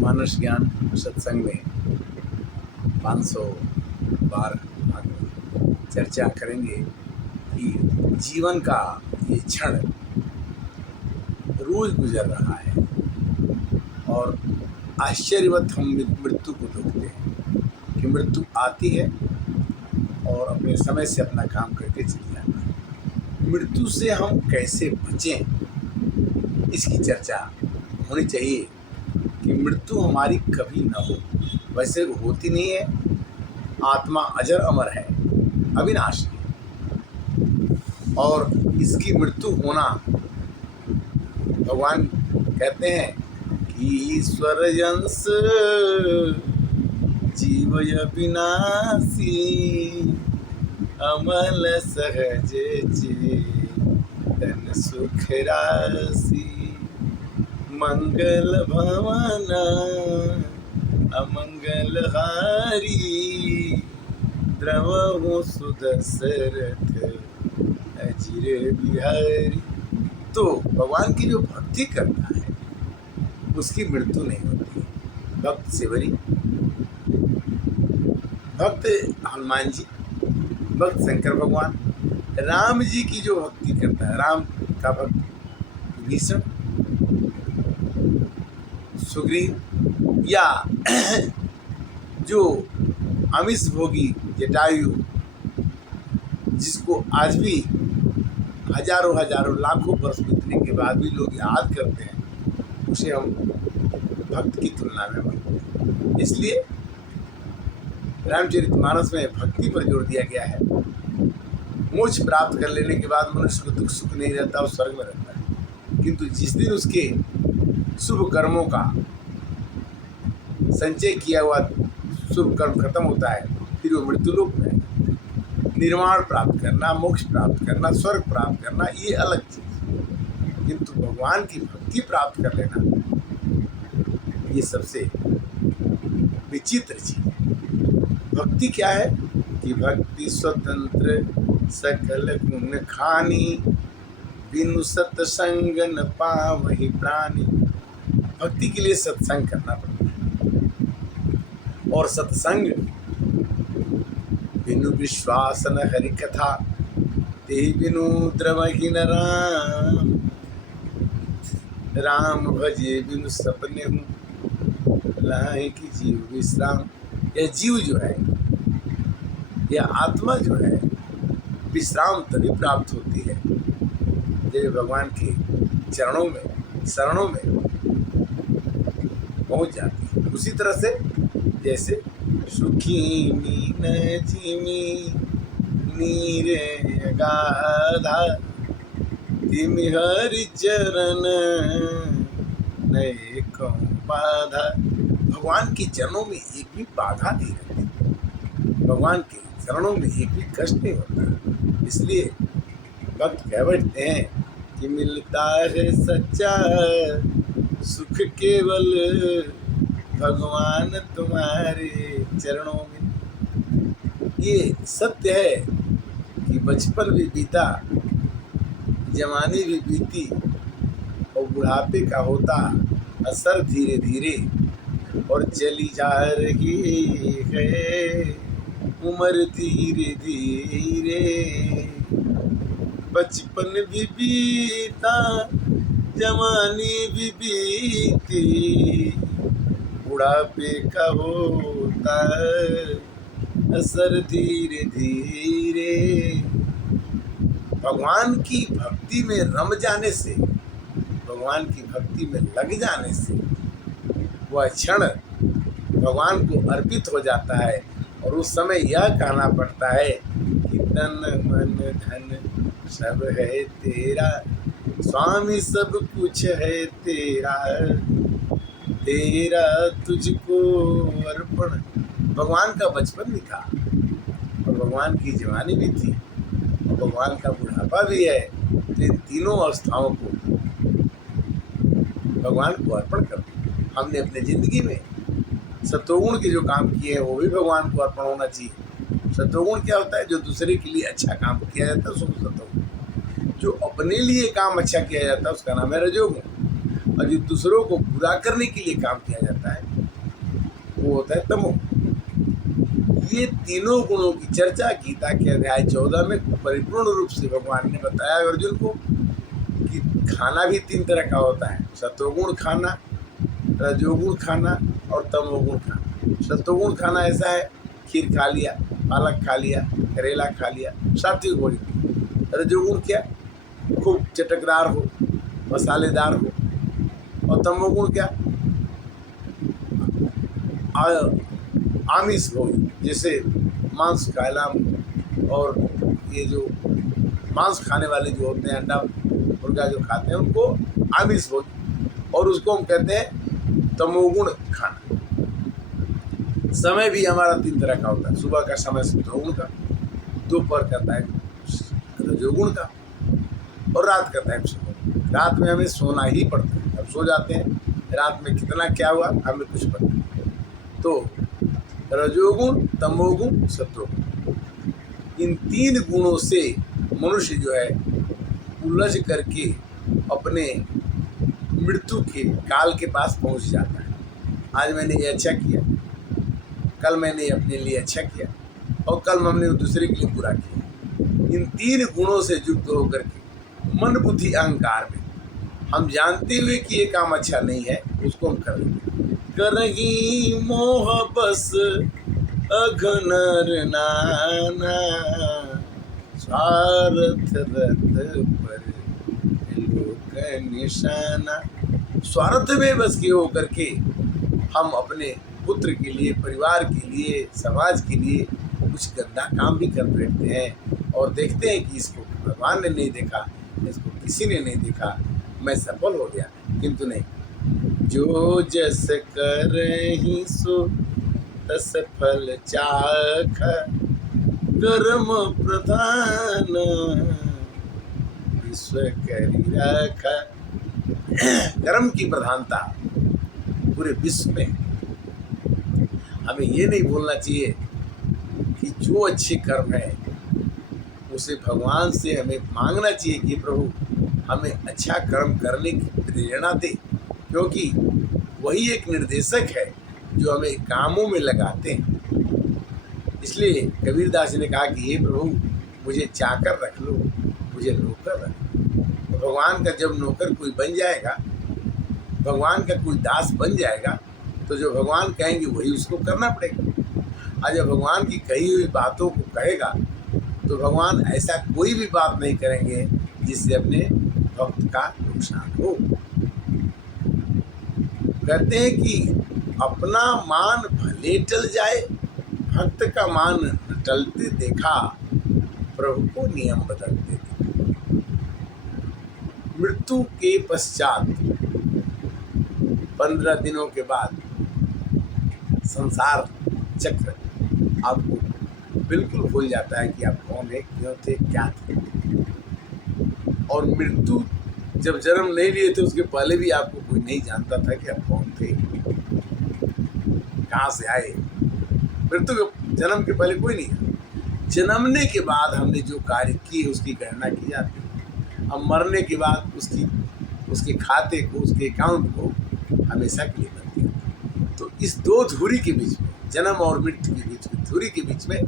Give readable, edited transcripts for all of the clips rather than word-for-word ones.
मानस ज्ञान सत्संग में 512 भाग में चर्चा करेंगे कि जीवन का ये क्षण रोज गुजर रहा है और आश्चर्यवत हम मृत्यु को देखते हैं कि मृत्यु आती है और अपने समय से अपना काम करके चली जाती है। मृत्यु से हम कैसे बचें, इसकी चर्चा होनी चाहिए कि मृत्यु हमारी कभी न हो। वैसे होती नहीं है, आत्मा अजर अमर है, अविनाशी, और इसकी मृत्यु होना भगवान कहते हैं कि ईश्वर यंस जीवय विनाशी अमल सहज चेतन सुख राशि मंगल भवन अमंगल हारी द्रवहु सुदशरथ अजिर बिहारी। तो भगवान की जो भक्ति करता है उसकी मृत्यु नहीं होती है। भक्त सेवरी, भक्त हनुमान जी, भक्त शंकर भगवान, राम जी की जो भक्ति करता है, राम का भक्त विभीषण, सुग्रीव, या जो अमिष भोगी जटायु, जिसको आज भी हजारों हजारों लाखों वर्ष बीतने के बाद भी लोग याद करते हैं, उसे हम भक्त की तुलना में मानते हैं। इसलिए रामचरितमानस में भक्ति पर जोर दिया गया है। मोक्ष प्राप्त कर लेने के बाद मनुष्य को दुख सुख नहीं रहता, वो स्वर्ग में रहता है, किंतु जिस दिन उसके शुभ कर्मों का संचय किया हुआ शुभ कर्म खत्म होता है, फिर वो मृत्युलोक में निर्वाण प्राप्त करना, मोक्ष प्राप्त करना, स्वर्ग प्राप्त करना, ये अलग चीज। किंतु भगवान की भक्ति प्राप्त कर लेना ये सबसे विचित्र चीज है। भक्ति क्या है कि भक्ति स्वतंत्र सकल गुण खानी बिनु सत्संग न पावहि प्राणी। भक्ति के लिए सत्संग करना पड़ता है, और सत्संग बिनु विश्वास न हरि कथा ते बिनु द्रवहि न राम। राम भजे बिनु सपने हूँ लाए कि जीव विश्राम। यह जीव जो है, यह आत्मा जो है, विश्राम तभी प्राप्त होती है जब भगवान के चरणों में, शरणों में पहुंच जाती है। उसी तरह से जैसे सुखी मीन जिमी नीरे गाधा तिमि हरि चरण नए को बाधा। भगवान के चरणों में एक भी बाधा नहीं रहती, भगवान के चरणों में एक भी कष्ट नहीं होता। इसलिए भक्त कह बैठते हैं कि मिलता है सच्चा सुख केवल भगवान तुम्हारे चरणों में। ये सत्य है कि बचपन भी बीता, जवानी भी बीती, और बुढ़ापे का होता असर धीरे धीरे, और चली जा रही है उम्र धीरे धीरे। बचपन भी बीता, जवानी भी बीती, बुढ़ापे का होता असर धीरे धीरे। भगवान की भक्ति में रम जाने से, भगवान की भक्ति में लग जाने से वह क्षण भगवान को अर्पित हो जाता है, और उस समय यह कहना पड़ता है कि तन मन धन सब है तेरा स्वामी, सब कुछ है तेरा, तेरा तुझको अर्पण। भगवान का बचपन भी था, और भगवान की जवानी भी थी, और भगवान का बुढ़ापा भी है। तो इन तीनों अवस्थाओं को भगवान को अर्पण कर हमने अपने जिंदगी में सत्वगुण के जो काम किए हैं वो भी भगवान को अर्पण होना चाहिए। सत्वगुण क्या होता है? जो दूसरे के लिए अच्छा काम किया जाता है उसको सत्वगुण। जो अपने लिए काम अच्छा किया जाता है उसका नाम है रजोगुण। और जो दूसरों को बुरा करने के लिए काम किया जाता है वो होता है तमो। ये तीनों गुणों की चर्चा गीता के अध्याय 14 में परिपूर्ण रूप से भगवान ने बताया अर्जुन को कि खाना भी 3 तरह का होता है, सत्वगुण खाना, रजोगुण खाना और तमोगुण खाना। सत्वगुण खाना ऐसा है, खीर खा लिया, पालक खा लिया, करेला खा लिया, सात्विक भोजन। रजोगुण क्या, खूब चटकदार हो, मसालेदार हो। और तमोगुण क्या, आमिष भोजन, जैसे मांस खाना, और ये जो मांस खाने वाले जो होते हैं, अंडा मुर्गा जो खाते हैं, उनको आमिष भोजन, और उसको हम कहते हैं तमोगुण खाना। समय भी हमारा 3 तरह का होता है। सुबह का समय सत्वगुण का, दोपहर का टाइम रजोगुण का, और रात का टाइम सोना। रात में हमें सोना ही पड़ता है, हम सो जाते हैं, रात में कितना क्या हुआ हमें कुछ पता नहीं। तो रजोगुण, तमोगुण, सत्वगुण, इन 3 गुणों से मनुष्य जो है उलझ करके अपने मृत्यु के काल के पास पहुंच जाता है। आज मैंने ये अच्छा किया, कल मैंने अपने लिए अच्छा किया, और कल हमने दूसरे के लिए बुरा किया। इन 3 गुणों से युक्त होकर के मन बुद्धि अहंकार में हम जानते हुए कि ये काम अच्छा नहीं है, उसको हम कर लेंगे। करही मोह बस अघनर नाना, स्वार्थ रथ पर लोक निशाना। स्वार्थ में बस के होकर के हम अपने पुत्र के लिए, परिवार के लिए, समाज के लिए कुछ गंदा काम भी कर बैठते हैं, और देखते हैं कि इसको भगवान ने नहीं देखा, इसको किसी ने नहीं देखा, मैं सफल हो गया। किंतु नहीं, जो जस करहि सो तस फल चाख, कर्म प्रधान विश्व करि राख। कर्म की प्रधानता पूरे विश्व में। हमें ये नहीं बोलना चाहिए कि जो अच्छे कर्म है उसे भगवान से हमें मांगना चाहिए कि प्रभु हमें अच्छा कर्म करने की प्रेरणा दे, क्योंकि वही एक निर्देशक है जो हमें कामों में लगाते हैं। इसलिए कबीरदास जी ने कहा कि हे प्रभु मुझे चाकर रख लो, मुझे नौकर रख लो। तो भगवान का जब नौकर कोई बन जाएगा, भगवान का कोई दास बन जाएगा, तो जो भगवान कहेंगे वही उसको करना पड़ेगा। आज जब भगवान की कही हुई बातों को कहेगा तो भगवान ऐसा कोई भी बात नहीं करेंगे जिससे अपने भक्त का नुकसान हो। कहते हैं कि अपना मान भले टल जाए, भक्त का मान टलते देखा, प्रभु को नियम बदलते देखा। मृत्यु के पश्चात 15 दिनों के बाद संसार चक्र आपको बिल्कुल भूल जाता है कि आप कौन है, क्यों थे, क्या थे। और मृत्यु जब जन्म नहीं लिए थे उसके पहले भी आपको कोई नहीं जानता था कि आप कौन थे, कहाँ से आए। मृत्यु के जन्म के पहले कोई नहीं। जन्मने के बाद हमने जो कार्य किए उसकी गणना की जाती है। अब मरने के बाद उसके खाते को, उसके अकाउंट को हमेशा के लिए बन गया। तो इस 2 धुरी के बीच में, जन्म और मृत्यु के बीच में, धुरी के बीच में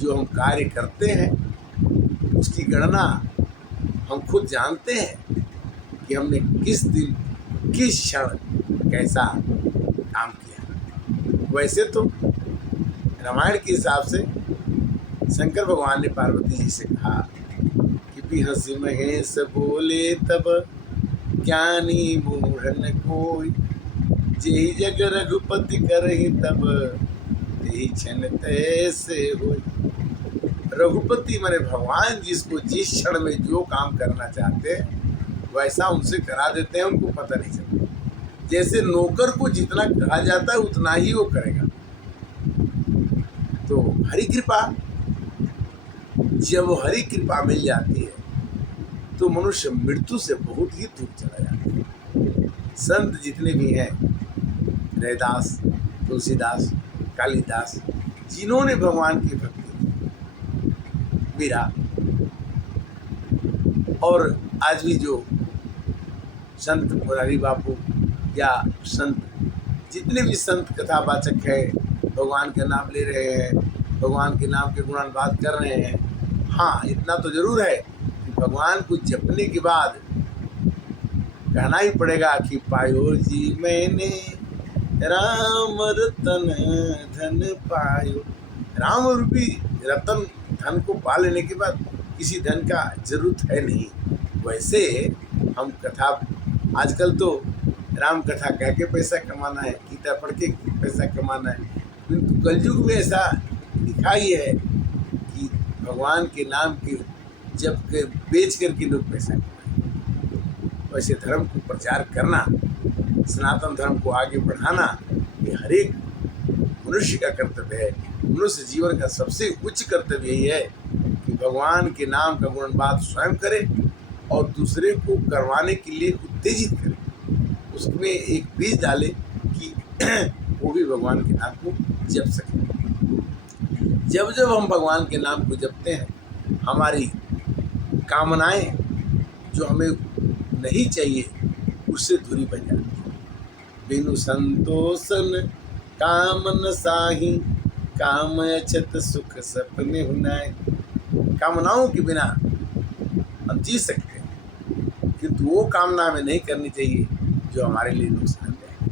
जो हम कार्य करते हैं उसकी गणना हम खुद जानते हैं कि हमने किस दिन, किस क्षण कैसा काम किया। वैसे तो रामायण के हिसाब से शंकर भगवान ने पार्वती जी से कहा कि बिहसी महेश बोले तब ज्ञानी मूढ़न कोई, जेहि जग रघुपति करहि तब तेहि क्षण तैसे होई। रघुपति माने भगवान जिसको जिस क्षण में जो काम करना चाहते हैं वैसा उनसे करा देते हैं, उनको पता नहीं चलता। जैसे नौकर को जितना कहा जाता है उतना ही वो करेगा। तो हरि कृपा, जब हरि कृपा मिल जाती है तो मनुष्य मृत्यु से बहुत ही दूर चला जाता है। संत जितने भी हैं, रैदास, तुलसीदास, कालिदास, जिन्होंने भगवान की भक्ति की, मीरा, और आज भी जो संत मुरारी बापू या संत जितने भी संत कथावाचक है भगवान के नाम ले रहे हैं, भगवान के नाम के गुणानुवाद कर रहे हैं। हाँ, इतना तो जरूर है कि भगवान को जपने के बाद कहना ही पड़ेगा कि पायो जी मैंने राम रतन धन पायो। राम रूपी रतन धन को पा लेने के बाद किसी धन का जरूरत है नहीं। वैसे हम कथा आजकल तो राम कथा कह के पैसा कमाना है, गीता पढ़ के पैसा कमाना है, किंतु कलयुग में ऐसा लिखा ही है कि भगवान के नाम के जब के बेच करके लोग पैसा कमाएं। वैसे धर्म को प्रचार करना, सनातन धर्म को आगे बढ़ाना, ये हर एक मनुष्य का कर्तव्य है। मनुष्य जीवन का सबसे उच्च कर्तव्य यही है कि भगवान के नाम का गुणगान स्वयं करे और दूसरे को करवाने के लिए उत्तेजित करे, उसमें एक बीज डाले कि वो भी भगवान के नाम को जप सके। जब जब हम भगवान के नाम को जपते हैं, हमारी कामनाएं जो हमें नहीं चाहिए उससे दूरी बन जाती है। बिनु संतोषन कामन साही, काम अछत सुख सपने हुनाए। कामनाओं के बिना हम जी सकते हैं, किंतु वो कामना हमें नहीं करनी चाहिए जो हमारे लिए नुकसानदायक है।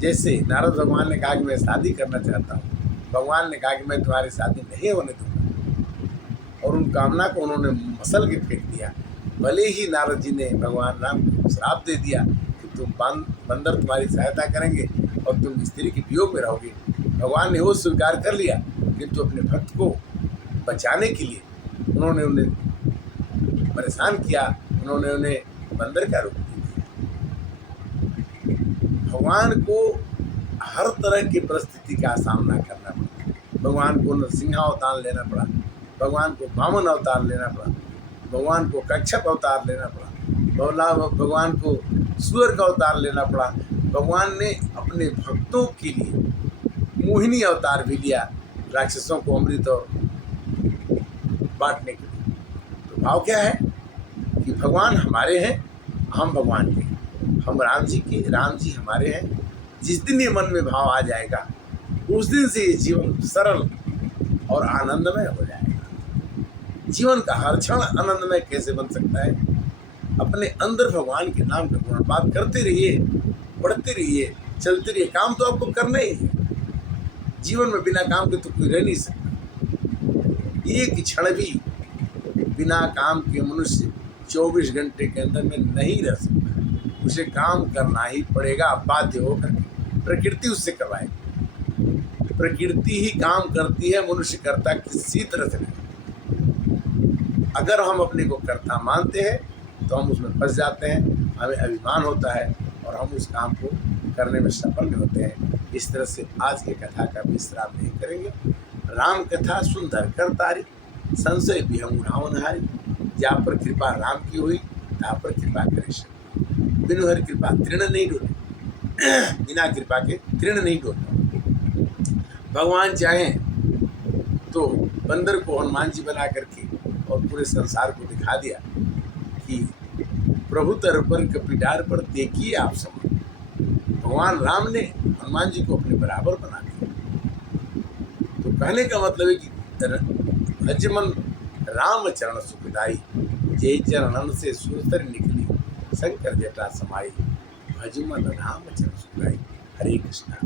जैसे नारद भगवान ने कहा कि मैं शादी करना चाहता हूँ, भगवान ने कहा कि मैं तुम्हारी शादी नहीं होने दूंगा, और उन कामना को उन्होंने मसल के फेंक दिया। भले ही नारद जी ने भगवान राम को श्राप दे दिया कि तुम बंदर तुम्हारी सहायता करेंगे और तुम स्त्री के वियोग में रहोगे। भगवान ने वो स्वीकार कर लिया, किंतु अपने भक्त को बचाने के लिए उन्होंने उन्हें परेशान किया, उन्होंने उन्हें बंदर का रूप दिया। भगवान को हर तरह की परिस्थिति का सामना करना पड़ा। भगवान को नरसिंहावतार लेना पड़ा, भगवान को वामन अवतार लेना पड़ा, भगवान को कच्छप अवतार लेना पड़ा, भगवान को सूअर का अवतार लेना पड़ा। भगवान ने अपने भक्तों के लिए मोहिनी अवतार भी लिया, राक्षसों को अमृत और बांटने के लिए। तो भाव क्या है कि भगवान हमारे हैं, हम भगवान के, हम राम जी के, राम जी हमारे हैं। जिस दिन ये मन में भाव आ जाएगा, उस दिन से ये जीवन सरल और आनंदमय हो जाएगा। जीवन का हर क्षण आनंदमय कैसे बन सकता है? अपने अंदर भगवान के नाम का गुणगान करते रहिए, पढ़ते रहिए, चलते रहिए। काम तो आपको करना ही है। जीवन में बिना काम के तो कोई रह नहीं सकता। एक क्षण भी बिना काम के मनुष्य 24 घंटे के अंदर में नहीं रह सकता। उसे काम करना ही पड़ेगा, बाध्य होकर। प्रकृति उससे करवाएगी। प्रकृति ही काम करती है, मनुष्य करता किसी तरह से नहीं। अगर हम अपने को कर्ता मानते हैं तो हम उसमें फंस जाते हैं, हमें अभिमान होता है और हम उस काम को करने में सफल नहीं होते हैं। इस तरह से आज की कथा का विश्राम नहीं करेंगे। राम कथा सुंदर कर तारी, संशय भी हम उड़ावनहारी। जहाँ पर कृपा राम की हुई, तहाँ पर कृपा करे शनि। बिनु हर कृपा तृण नहीं डोले, बिना कृपा के तृण नहीं डोले। भगवान चाहें तो बंदर को हनुमान जी बना करके और पूरे संसार को दिखा दिया कि प्रभु तरपर कपिडार पर देखिए आप समान। भगवान राम ने हनुमान जी को अपने बराबर बना दिया। तो कहने का मतलब है कि भजमन राम चरण सुखदाई, जय चरणन से सुरतर निकली, शंकर जटा समाई। भजमन राम चरण सुखदाई। हरे कृष्णा।